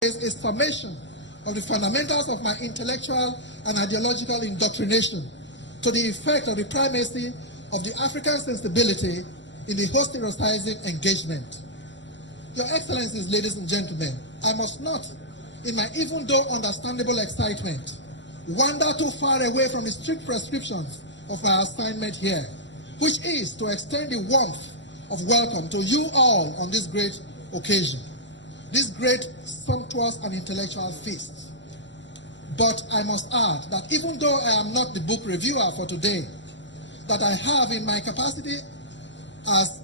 is formation of the fundamentals of my intellectual and ideological indoctrination to the effect of the primacy of the African sensibility in the host-hostile engagement. Your Excellencies, ladies and gentlemen, I must not, in my even though understandable excitement, wander too far away from the strict prescriptions of my assignment here, which is to extend the warmth of welcome to you all on this great occasion, this great sumptuous and intellectual feast. But I must add that even though I am not the book reviewer for today, that I have in my capacity as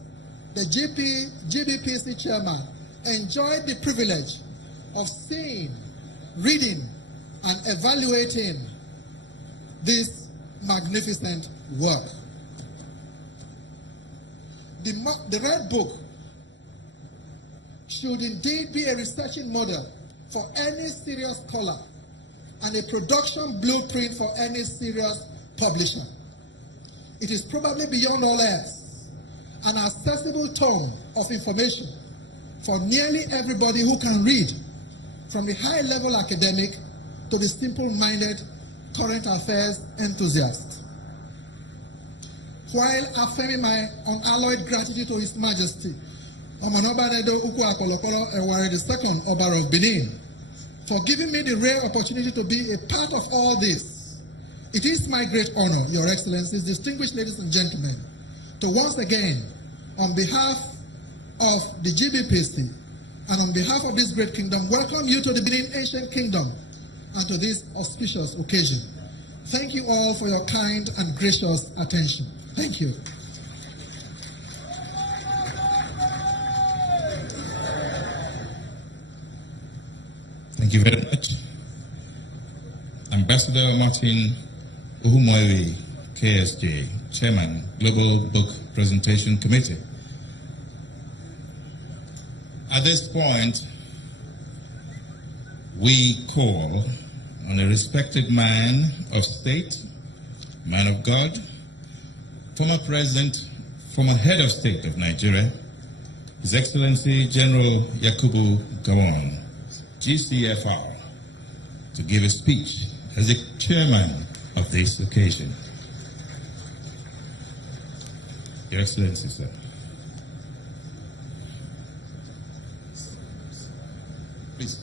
the GBPC chairman enjoyed the privilege of seeing, reading, and evaluating this magnificent work. The Red Book should indeed be a researching model for any serious scholar and a production blueprint for any serious publisher. It is probably beyond all else an accessible tome of information for nearly everybody who can read, from the high-level academic to the simple-minded current affairs enthusiast. While affirming my unalloyed gratitude to His Majesty, Omanobanedo Ukwu-Akolokolo Eware II, Oba of Benin, for giving me the rare opportunity to be a part of all this, it is my great honor, Your Excellencies, distinguished ladies and gentlemen, to once again, on behalf of the GBPC and on behalf of this great kingdom, welcome you to the Benin Ancient Kingdom and to this auspicious occasion. Thank you all for your kind and gracious attention. Thank you. Thank you very much. Ambassador Martin Uhumoiri, KSJ, Chairman, Global Book Presentation Committee. At this point, we call on a respected man of state, man of God, former President, former Head of State of Nigeria, His Excellency General Yakubu Gowon, GCFR, to give a speech as the chairman of this occasion. Your Excellency, sir. Please.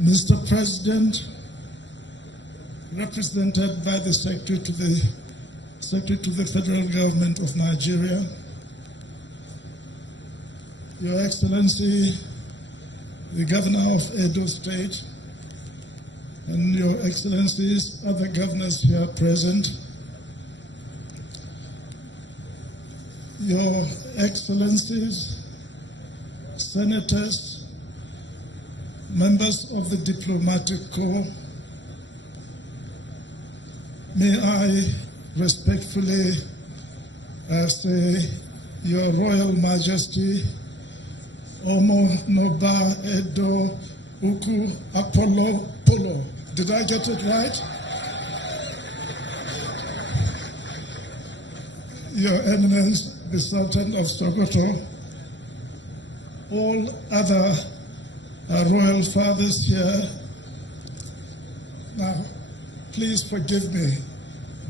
Mr. President, represented by the Secretary to the Federal Government of Nigeria, Your Excellency, the Governor of Edo State, and Your Excellencies, other governors here present, Your Excellencies, Senators, members of the Diplomatic Corps, may I respectfully say, Your Royal Majesty, Omo Noba Edo Uku Apollo Polo. Did I get it right? Your Eminence, the Sultan of Sokoto, all other royal fathers here. Now, please forgive me.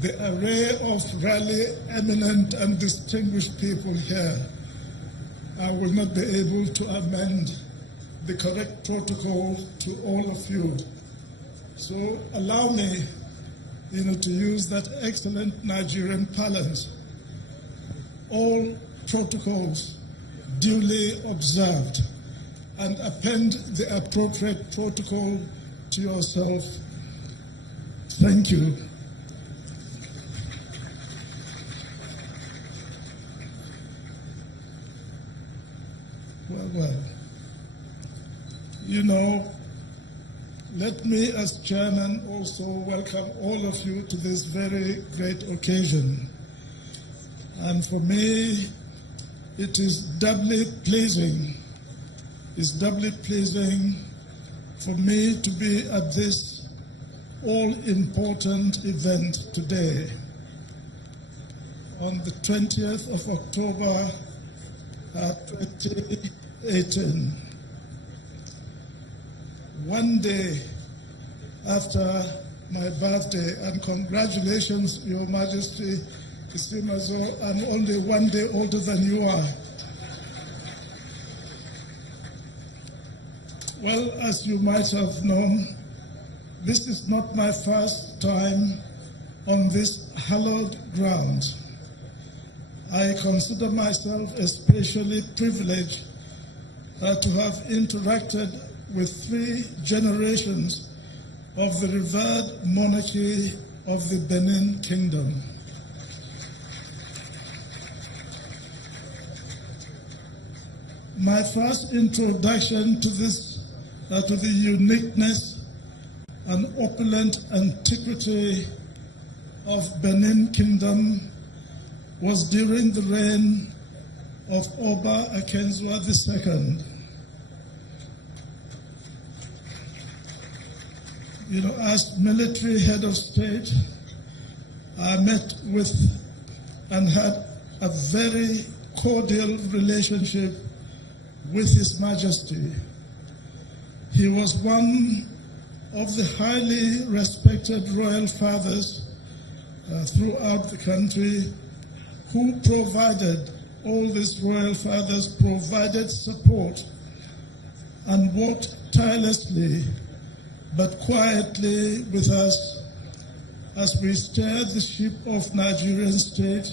The array of really eminent and distinguished people here, I will not be able to amend the correct protocol to all of you. So allow me, to use that excellent Nigerian parlance. All protocols duly observed, and append the appropriate protocol to yourself. Thank you. Well. You know, let me as chairman also welcome all of you to this very great occasion. And for me, it is doubly pleasing. It's doubly pleasing for me to be at this all-important event today. On the 20th of October 2018, one day after my birthday, and congratulations, Your Majesty, Isimazo, I'm only one day older than you are. Well, as you might have known, this is not my first time on this hallowed ground. I consider myself especially privileged to have interacted with 3 generations of the revered monarchy of the Benin Kingdom. My first introduction to the uniqueness and opulent antiquity of Benin Kingdom was during the reign of Oba Akenzua II. You know, as military head of state, I met with and had a very cordial relationship with His Majesty. He was one of the highly respected royal fathers throughout the country who provided, all these royal fathers provided support and worked tirelessly but quietly with us as we steered the ship of Nigerian state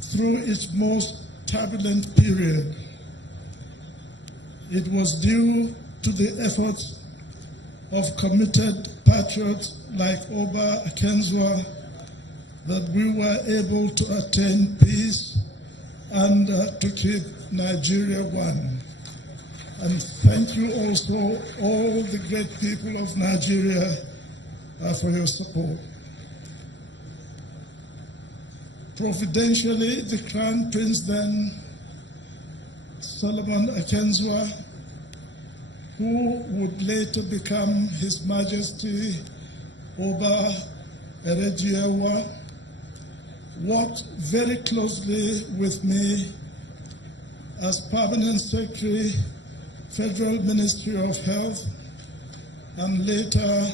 through its most turbulent period. It was due to the efforts of committed patriots like Oba Akenzua that we were able to attain peace and to keep Nigeria one. And thank you also, all the great people of Nigeria, for your support. Providentially, the Crown Prince then, Solomon Akenzua, who would later become His Majesty Oba Eregiewa, worked very closely with me as Permanent Secretary, Federal Ministry of Health, and later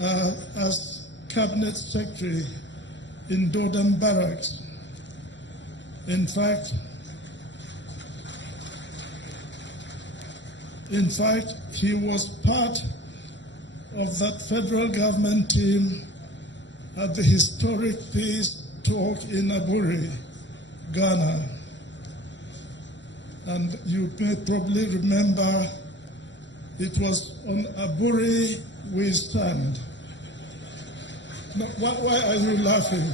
as Cabinet Secretary in Dodam Barracks. In fact, he was part of that federal government team at the historic peace talk in Aburi, Ghana. And you may probably remember it was on Aburi we stand. Why are you laughing?